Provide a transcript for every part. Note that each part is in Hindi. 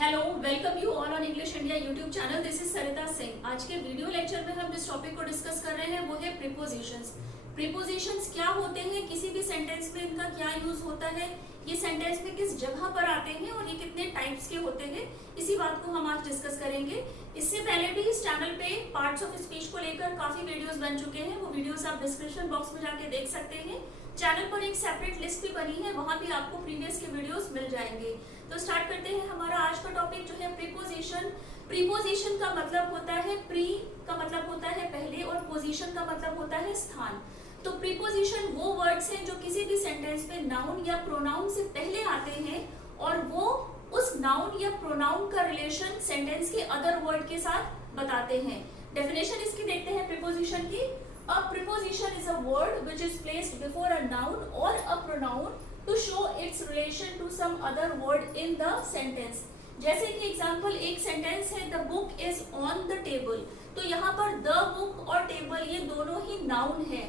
Hello, welcome you all on English India YouTube channel. This is Sarita Singh. आज के वीडियो लेक्चर में हम जिस टॉपिक को डिस्कस कर रहे हैं वो है प्रीपोजिशंस। प्रीपोजिशंस क्या होते हैं, किसी भी सेंटेंस में इनका क्या यूज होता है, ये सेंटेंस में किस जगह पर आते हैं और ये कितने टाइप्स के होते हैं, इसी बात को हम आज डिस्कस करेंगे। इससे पहले भी इस चैनल पे पार्ट्स ऑफ स्पीच को लेकर काफी वीडियोस बन चुके हैं, वो वीडियोस आप डिस्क्रिप्शन बॉक्स में जाके देख सकते हैं। चैनल पर एक सेपरेट लिस्ट भी बनी है, वहां भी आपको प्रीवियस के वीडियोस मिल जाएंगे। तो स्टार्ट करते हैं। हमारा आज का टॉपिक जो है प्रीपोजिशन। प्रीपोजिशन का मतलब होता है, प्री का मतलब होता है पहले और पोजीशन का मतलब होता है स्थान। तो प्रीपोजिशन वो वर्ड्स हैं जो किसी भी सेंटेंस में नाउन या प्रोनाउन से पहले आते हैं और वो उस नाउन या प्रोनाउन का रिलेशन सेंटेंस के अदर वर्ड के साथ बताते हैं। डेफिनेशन इसकी देखते हैं प्रीपोजिशन की। A preposition is a word which is placed before a noun or a pronoun to show its relation to some other word in the sentence। जैसे कि एग्जाम्पल एक सेंटेंस है, the book is on the table। तो यहाँ पर the book और table ये दोनों ही नाउन है।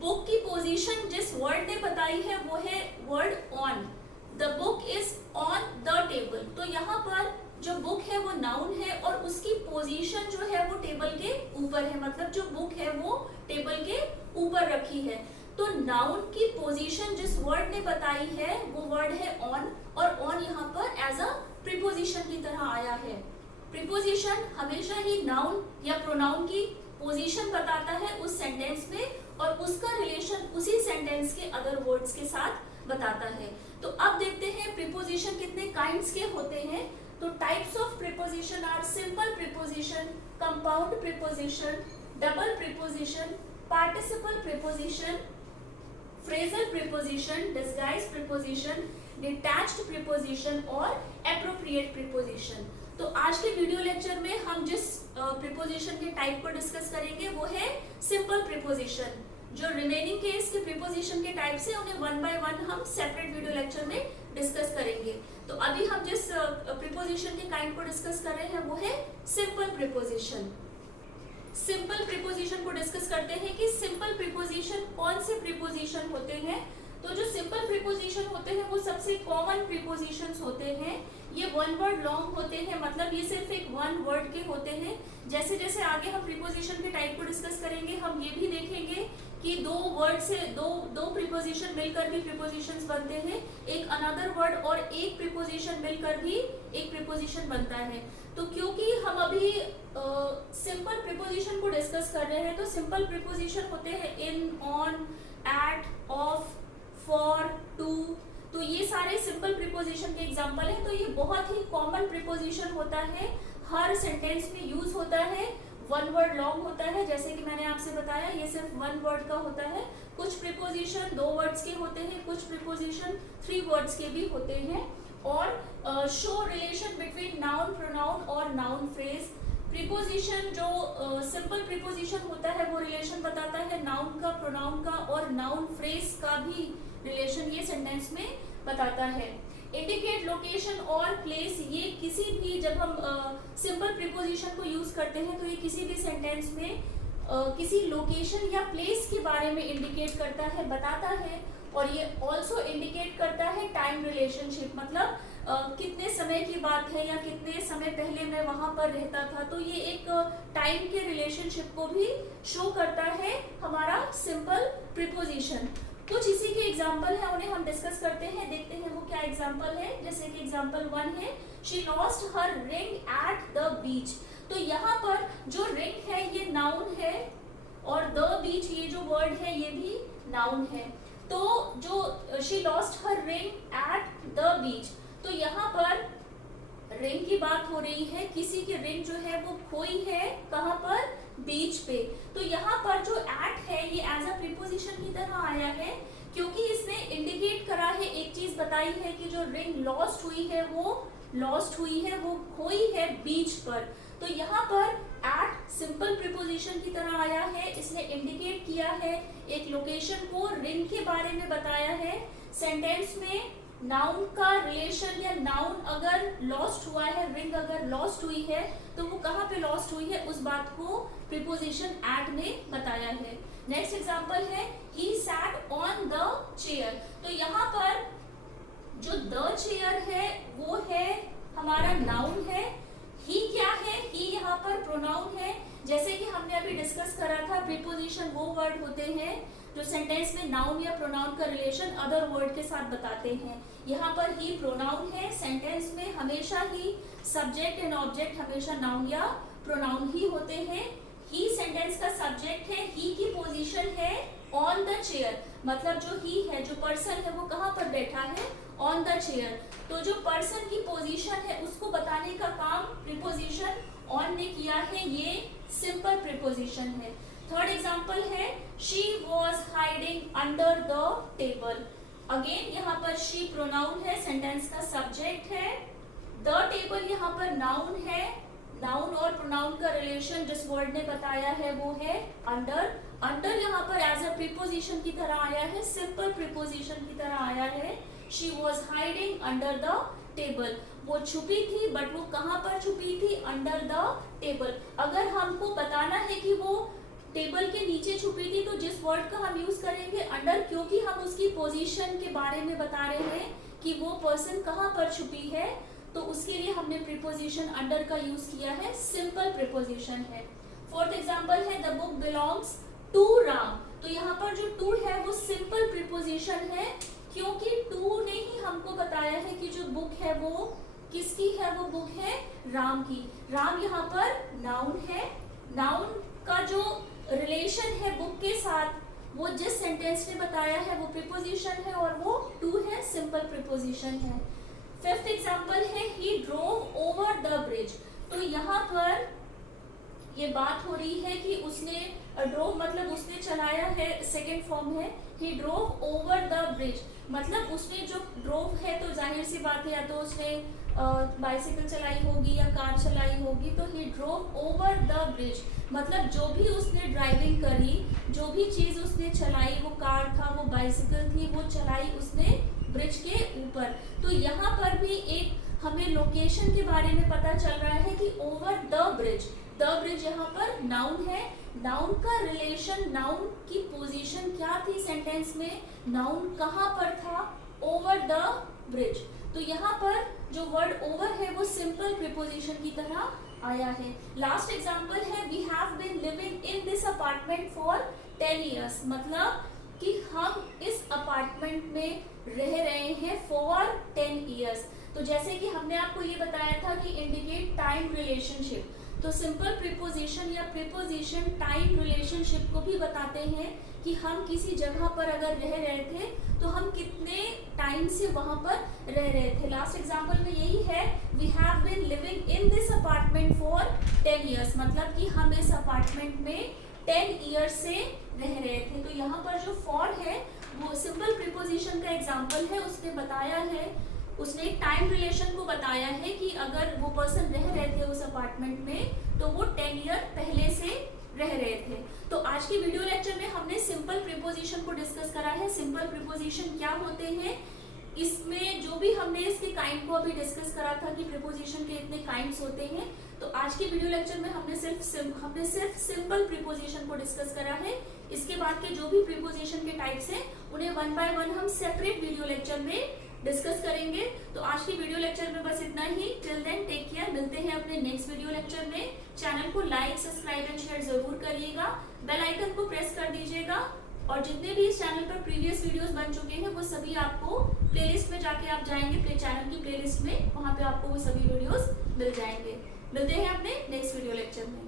बुक की पोजीशन जिस वर्ड ने बताई है वो है word on। The book is on the table। तो यहाँ पर जो बुक है वो नाउन है और उसकी पोजीशन जो है वो टेबल के ऊपर है, मतलब जो बुक है वो टेबल के ऊपर रखी है। तो नाउन की पोजीशन जिस वर्ड ने बताई है वो वर्ड है ऑन, और ऑन यहाँ पर एज अ प्रीपोजिशन की तरह आया है। प्रीपोजिशन हमेशा ही नाउन या प्रोनाउन की पोजीशन बताता है उस सेंटेंस में और उसका रिलेशन उसी सेंटेंस के अदर वर्ड्स के साथ बताता है। तो अब देखते हैं प्रीपोजिशन कितने काइंड्स के होते हैं। तो types of preposition are simple preposition, compound preposition, double preposition, participle preposition, phrasal preposition, disguise preposition, detached preposition और एप्रोप्रिएट प्रीपोजिशन। तो आज के वीडियो लेक्चर में हम जिस प्रीपोजिशन के टाइप को डिस्कस करेंगे वो है सिंपल प्रीपोजिशन। जो रिमेनिंग के इसके प्रीपोजिशन के टाइप्स हैं उन्हें वन बाय वन हम सेपरेट वीडियो लेक्चर में डिस्कस करेंगे। तो अभी हम जिस प्रीपोजिशन के काइंड को डिस्कस कर रहे हैं वो है सिंपल प्रीपोजिशन। सिंपल प्रीपोजिशन को डिस्कस करते हैं कि सिंपल प्रीपोजिशन कौन से प्रीपोजिशन होते हैं। तो जो सिंपल प्रीपोजिशन होते हैं वो सबसे कॉमन प्रीपोजिशंस होते हैं। ये वन वर्ड लॉन्ग होते हैं, मतलब ये सिर्फ एक वन वर्ड के होते हैं। जैसे जैसे आगे हम प्रीपोजिशन के टाइप को डिस्कस करेंगे हम ये भी देखेंगे कि दो वर्ड से दो प्रीपोजिशन मिलकर भी प्रीपोजिशंस बनते हैं, एक अनदर वर्ड और एक प्रीपोजिशन मिलकर भी एक प्रीपोजिशन बनता है। तो क्योंकि हम अभी सिंपल प्रीपोजिशन को डिस्कस कर रहे हैं तो सिंपल प्रीपोजिशन होते हैं in, on, at, of, for, to. तो ये सारे सिंपल प्रीपोजिशन के एग्जांपल हैं। तो ये बहुत ही कॉमन प्रीपोजिशन होता है, हर सेंटेंस में यूज होता है, वन वर्ड लॉन्ग होता है। जैसे कि मैंने आपसे बताया ये सिर्फ वन वर्ड का होता है। कुछ प्रीपोजिशन दो वर्ड्स के होते हैं, कुछ प्रीपोजिशन थ्री वर्ड्स के भी होते हैं। और show relation between noun, pronoun और नाउन फ्रेज। प्रीपोजिशन जो सिंपल प्रीपोजिशन होता है वो रिलेशन बताता है नाउन का, प्रोनाउन का और नाउन फ्रेज का भी रिलेशन ये सेंटेंस में बताता है। इंडिकेट लोकेशन और प्लेस, ये किसी भी जब हम सिंपल प्रीपोजिशन को यूज करते हैं तो ये किसी भी सेंटेंस में किसी लोकेशन या प्लेस के बारे में इंडिकेट करता है, बताता है। और ये ऑल्सो इंडिकेट करता है टाइम रिलेशनशिप, मतलब कितने समय की बात है या कितने समय पहले मैं वहां पर रहता था। तो ये एक टाइम के रिलेशनशिप को भी शो करता है हमारा सिंपल प्रीपोजिशन। कुछ इसी के एग्जाम्पल है, उन्हें हम डिस्कस करते हैं, देखते हैं वो क्या एग्जाम्पल है। जैसे कि एग्जाम्पल 1 है, she lost her ring at the beach. तो यहाँ पर जो रिंग है ये नाउन है और द बीच ये जो वर्ड है ये भी नाउन है। तो जो she lost her ring at the beach, तो यहाँ पर रिंग की बात हो रही है, किसी की रिंग जो है वो खोई है, कहाँ पर, बीच पे। तो यहाँ पर जो एट है ये एज अ प्रीपोजिशन की तरह आया है क्योंकि इसने इंडिकेट करा है, एक चीज बताई है कि जो रिंग लॉस्ट हुई है वो खोई है बीच पर। तो यहाँ पर एट सिंपल प्रीपोजिशन की तरह आया है, इसने इंडिकेट किया है एक लोकेशन को, रिंग के बारे में बताया है। सेंटेंस में नाउन का रिलेशन या नाउन अगर लॉस्ट हुआ है, रिंग अगर लॉस्ट हुई है तो वो कहाँ पे लॉस्ट हुई है उस बात को प्रीपोजिशन एट ने बताया है। नेक्स्ट एग्जांपल है, he sat on the chair. तो यहाँ पर जो द चेयर है वो है हमारा नाउन प्रीपोजिशन वो वर्ड होते हैं जो सेंटेंस में नाउन या प्रोनाउन का रिलेशन अदर वर्ड के साथ बताते हैं। यहाँ पर ही प्रोनाउन है, सेंटेंस में हमेशा ही सब्जेक्ट एंड ऑब्जेक्ट हमेशा नाउन या प्रोनाउन ही होते हैं। ही सेंटेंस का सब्जेक्ट है, ही की पोजीशन है ऑन द चेयर, मतलब जो ही है, जो पर्सन है वो कहाँ पर बैठा है, ऑन द चेयर। तो जो पर्सन की पोजीशन है उसको बताने का काम प्रीपोजिशन ऑन ने किया है, ये सिंपल प्रीपोजिशन है। थर्ड एग्जांपल है she was hiding under the table. Again यहाँ पर शी प्रोनाउन है, सेंटेंस का सब्जेक्ट है। द टेबल यहाँ पर नाउन है, नाउन और प्रोनाउन का रिलेशन जिस वर्ड ने बताया है वो है अंडर। अंडर यहाँ पर एज अ प्रीपोजिशन की तरह आया है, सिंपल प्रीपोजिशन की तरह आया है। She was hiding under the table, वो छुपी थी, बट वो कहाँ पर छुपी थी, अंडर द टेबल। अगर हमको बताना है कि वो टेबल के नीचे छुपी थी तो जिस वर्ड का हम यूज करेंगे अंडर, क्योंकि हम उसकी पोजीशन के बारे में बता रहे हैं कि वो पर्सन कहाँ पर छुपी है, तो उसके लिए हमने प्रीपोजिशन अंडर का यूज किया है, सिंपल प्रीपोजिशन है। फोर्थ एग्जांपल है the book belongs to Ram. तो यहाँ पर जो टू है वो सिंपल प्रीपोजिशन है, क्योंकि टू ने ही हमको बताया है कि जो बुक है वो किसकी है, वो बुक है राम की। राम यहाँ पर नाउन है, नाउन का जो रिलेशन है बुक के साथ वो जिस सेंटेंस ने बताया है वो प्रीपोजिशन है और वो टू है, सिंपल प्रीपोजिशन है। फिफ्थ एग्जांपल है ही ड्रोव ओवर द ब्रिज। तो यहाँ पर ये बात हो रही है कि उसने ड्रोव मतलब उसने चलाया है, सेकेंड फॉर्म है ही ड्रोव ओवर द ब्रिज, मतलब उसने जो ड्रोव है तो जाहिर सी बात है या तो उसने बाइसिकल चलाई होगी या कार चलाई होगी, तो ही ड्रोव ओवर द ब्रिज मतलब जो भी उसने ड्राइविंग करी, जो भी चीज उसने चलाई, वो कार था, वो बाइसिकल थी, वो चलाई उसने ब्रिज के ऊपर। तो यहाँ पर भी एक हमें लोकेशन के बारे में पता चल रहा है कि over the bridge, the bridge यहाँ पर नाउन है, नाउन का रिलेशन, नाउन की पोजीशन क्या थी सेंटेंस में, नाउन कहाँ पर था, ओवर द ब्रिज। तो यहाँ पर जो वर्ड ओवर है वो सिंपल प्रीपोजिशन की तरह आया है। लास्ट एग्जांपल है we have been living in this apartment for 10 years, मतलब कि हम इस अपार्टमेंट में रह रहे हैं फॉर 10 years। तो जैसे कि हमने आपको ये बताया था कि इंडिकेट टाइम रिलेशनशिप, तो सिंपल प्रीपोजिशन या प्रीपोजिशन टाइम रिलेशनशिप को भी बताते हैं कि हम किसी जगह पर अगर रह रहे थे तो हम कितने टाइम से वहां पर रह रहे थे। लास्ट एग्जांपल में यही है we have been living in this apartment for 10 years, मतलब कि हम इस अपार्टमेंट में 10 years से रह रहे थे। तो यहाँ पर जो फॉर है वो सिंपल प्रीपोजिशन का एग्जाम्पल है, उसने बताया है, उसने एक टाइम रिलेशन को बताया है कि अगर वो पर्सन रह रहे थे उस अपार्टमेंट में तो वो 10 year पहले से रह रहे थे। तो आज के वीडियो लेक्चर में हमने सिंपल प्रीपोजिशन को डिस्कस करा है, सिंपल प्रीपोजिशन क्या होते हैं, इसमें जो भी हमने इसके काइंड को अभी डिस्कस करा था कि प्रीपोजिशन के इतने काइंड्स होते हैं। तो आज के वीडियो लेक्चर में हमने सिर्फ सिंपल प्रीपोजिशन को डिस्कस करा है। इसके बाद के जो भी प्रीपोजिशन के टाइप्स हैं उन्हें वन बाय वन हम सेपरेट वीडियो लेक्चर में डिस्कस करेंगे। तो आज के वीडियो लेक्चर में बस इतना ही। टिल देन टेक केयर, मिलते हैं अपने नेक्स्ट वीडियो लेक्चर में। चैनल को लाइक, सब्सक्राइब एंड शेयर जरूर करिएगा, बेल आइकन को प्रेस कर दीजिएगा और जितने भी इस चैनल पर प्रीवियस वीडियोस बन चुके हैं वो सभी आपको प्लेलिस्ट में जाके आप जाएंगे, प्ले चैनल की प्लेलिस्ट में, वहां पे आपको वो सभी वीडियोस मिल जाएंगे। मिलते हैं अपने नेक्स्ट वीडियो लेक्चर में।